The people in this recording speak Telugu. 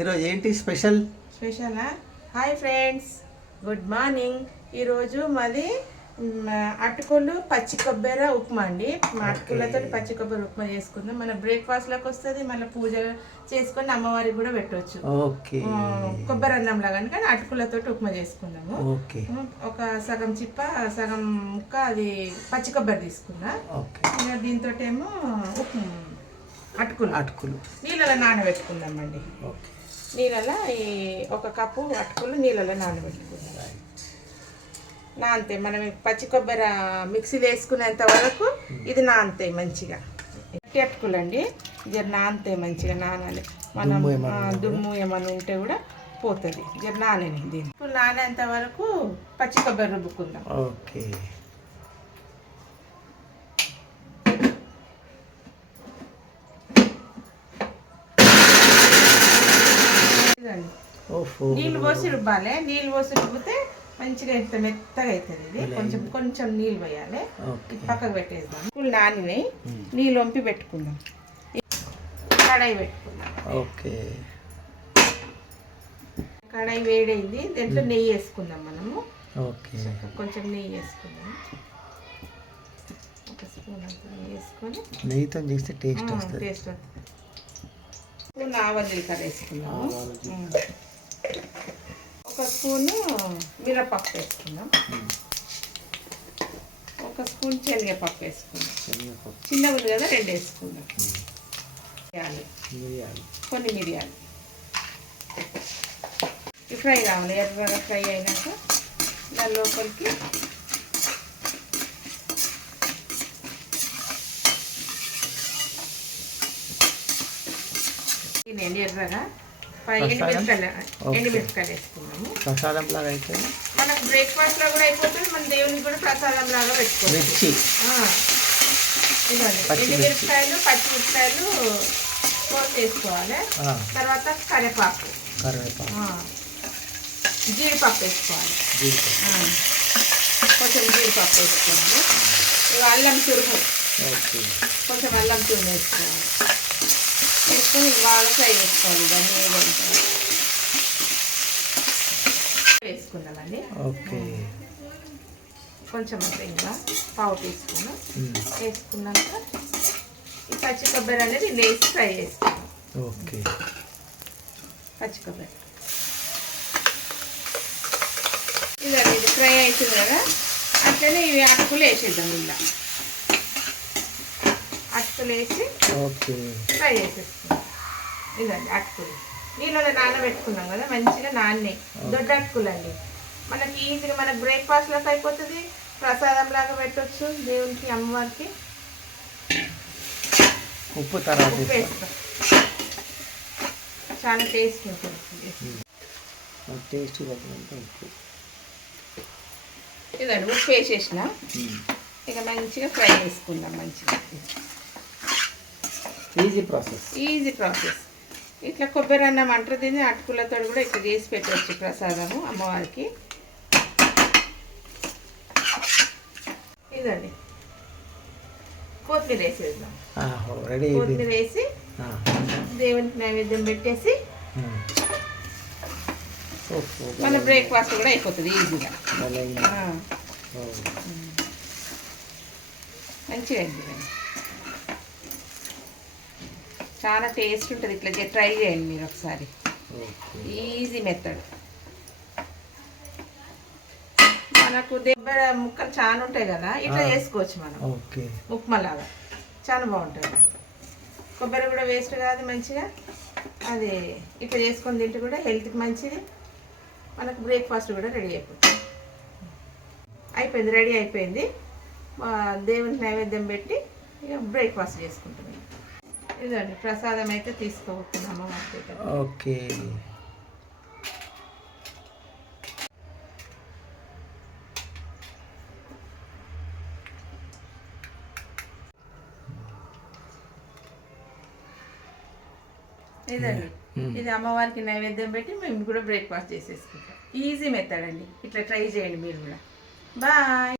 ఈరోజు ఏంటి special? స్పెషలా? Hi friends. Good morning. ఈరోజు మాది అటుకులు పచ్చి కొబ్బరి ఉప్మా అండి. మా అటుకులతో పచ్చి కొబ్బరి ఉప్మా చేసుకుందాం. మన బ్రేక్ఫాస్ట్లోకి వస్తుంది మళ్ళీ పూజ చేసుకొని అమ్మవారికి కూడా పెట్టవచ్చు ఓకే. కొబ్బరి అన్నం లాగా కానీ అటుకులతో ఉప్మా చేసుకుందాము. ఒక సగం చిప్ప సగం ముక్క అది పచ్చి కొబ్బరి తీసుకున్నా. ఇంకా దీంతో ఏమో ఉప్మా అటుకులు. అటుకులు. నీళ్ళలో నానబెట్టుకుందామండి. ఓకే. నీళ్ళలో ఈ ఒక కప్పు అటుకులు నీళ్ళలో నానబెట్టుకుందాం నాంతే మనం పచ్చి కొబ్బరి మిక్సీలో వేసుకునేంత వరకు ఇది నానతాయి మంచిగా. గట్టి అటుకులు అండి జర నానతాయి మంచిగా నానాలి. మనం దుమ్ము ఏమైనా ఉంటే కూడా పోతుంది. జర నానేని దీన్ని. ఇప్పుడు నానేంత వరకు పచ్చి కొబ్బరి రుబ్బుకుందాం. ఓకే ఇదండి ఓహో నీళ్ళు పోసి రుబ్బాలి. నీళ్ళు పోసి రుబ్బితే మంచిగా ఇంత మెత్తగా అవుతుంది ఇది. కొంచెం కొంచెం నీళ్ళు పోయాలి. పక్కకు పెట్టేద్దాం. ఇప్పుడు నానినాయి నీళ్ళు వంపి పెట్టుకుందాం. కడాయి పెట్టుకుందాం. ఓకే. కడాయి వేడైంది. దాంట్లో నెయ్యి వేసుకుందాం మనము. ఓకే. కొంచెం నెయ్యి వేసుకుందాం. ఒక స్పూన్ అంత నెయ్యి వేసుకొని. నెయ్యితో చేస్తే టేస్ట్ వస్తుంది. టేస్ట్ వస్తుంది. స్పూన్ ఆవాలు జీలకర్ర వేసుకుందాము. ఉమ్. ఒక స్పూను మిరపప్పు వేసుకుందాం. ఒక స్పూన్ శనగపప్పు వేసుకుందాం. చిన్నగా ఉంది కదా రెండు వేసుకుందాం. మిరియాలు. కొన్ని మిరియాలు. ఫ్రై కావాలి ఎర్రగా ఫ్రై అయినాక దాని లోపలికి తినండి ఎర్రగా ప్రసాదం? లాగా అయితే మనకు బ్రేక్ఫాస్ట్లో కూడా అయిపోతుంది మన దేవునికి కూడా ప్రసాదం లాగా పెట్టుకోవచ్చు. ఎండుమిరపకాయలు పచ్చిమిరపకాయలు వేసుకోవాలి. తర్వాత కరివేపాకు. కరివేపాకు. జీడిపప్పు వేసుకోవాలి. కొంచెం జీడిపప్పు వేసుకోవాలి. అల్లం తురుము కొంచెం అల్లం తురుము వేసుకోవాలి. వేసుకొని బాగా ఫ్రై చేసుకోవాలి దాన్ని వేసుకుందామండి. ఓకే. కొంచెం ఇంకా పావు తీసుకున్నాం వేసుకున్నాక ఈ పచ్చి కొబ్బరి అనేది వేసి ఫ్రై చేసుకుందాం ఓకే. పచ్చి కొబ్బరి. ఇదండి ఇది ఫ్రై అవుతుంది కదా అట్లనే ఇవి అటుకులు వేసేద్దాం ఇలా. అటుకులు వేసి ఫ్రై చేసేసుకుందాం ఇదండి అటుకులు. నీళ్ళలో నానబెట్టుకున్నాం కదా మంచిగా నాన్నే. దొడ్డ అటుకులు అండి మనకి ఈజీగా మనకి బ్రేక్ఫాస్ట్లోకి అయిపోతుంది ప్రసాదం లాగా పెట్టవచ్చు దేవునికి అమ్మవారికి. ఉప్పు తర్వాత ఉప్పు వేస్తాం. వేస్తాం. చాలా టేస్ట్ ఉంటుంది. టేస్ట్ ఉప్పు ఇదండి ఉప్పు వేసేసిన. ఇక మంచిగా ఫ్రై చేసుకుందాం మంచిగా. ఈజీ ప్రాసెస్ ఈజీ ప్రాసెస్ ఇట్లా కొబ్బరి అన్నం అంటారు తిని అటుకులతో కూడా ఇట్లా చేసి పెట్టవచ్చు ప్రసాదము అమ్మవారికి. ఇదండి. కొత్తిమీర వేసేద్దాం రెడీ కొత్తిమీర వేసి దేవునికి నైవేద్యం పెట్టేసి మన బ్రేక్ఫాస్ట్ కూడా అయిపోతుంది ఈజీగా. మంచిగా అయింది ఇదండి. చాలా టేస్ట్ ఉంటుంది. ఇట్లా ట్రై చేయండి మీరు ఒకసారి. ఈజీ మెథడ్ మనకు దెబ్బ ముక్కలు చాలా ఉంటాయి కదా ఇట్లా. చేసుకోవచ్చు మనం. ఓకే. ఉప్మా లాగా చాలా బాగుంటుంది కొబ్బరి కూడా వేస్ట్ కాదు మంచిగా. అది ఇట్లా చేసుకొని తింటే కూడా హెల్త్కి మంచిది. మనకు బ్రేక్ఫాస్ట్ కూడా రెడీ అయిపోతుంది. అయిపోయింది రెడీ అయిపోయింది. దేవునికి నైవేద్యం పెట్టి ఇక బ్రేక్ఫాస్ట్ చేసుకుంటున్నాం ఇదండి ప్రసాదం అయితే తీసుకోబోతున్నాము ఓకే. ఇదండి. ఇది అమ్మవారికి నైవేద్యం పెట్టి మేము కూడా బ్రేక్ఫాస్ట్ చేసేసుకుంటాం. ఈజీ మెథడ్ అండి ఇట్లా ట్రై చేయండి మీరు కూడా. బాయ్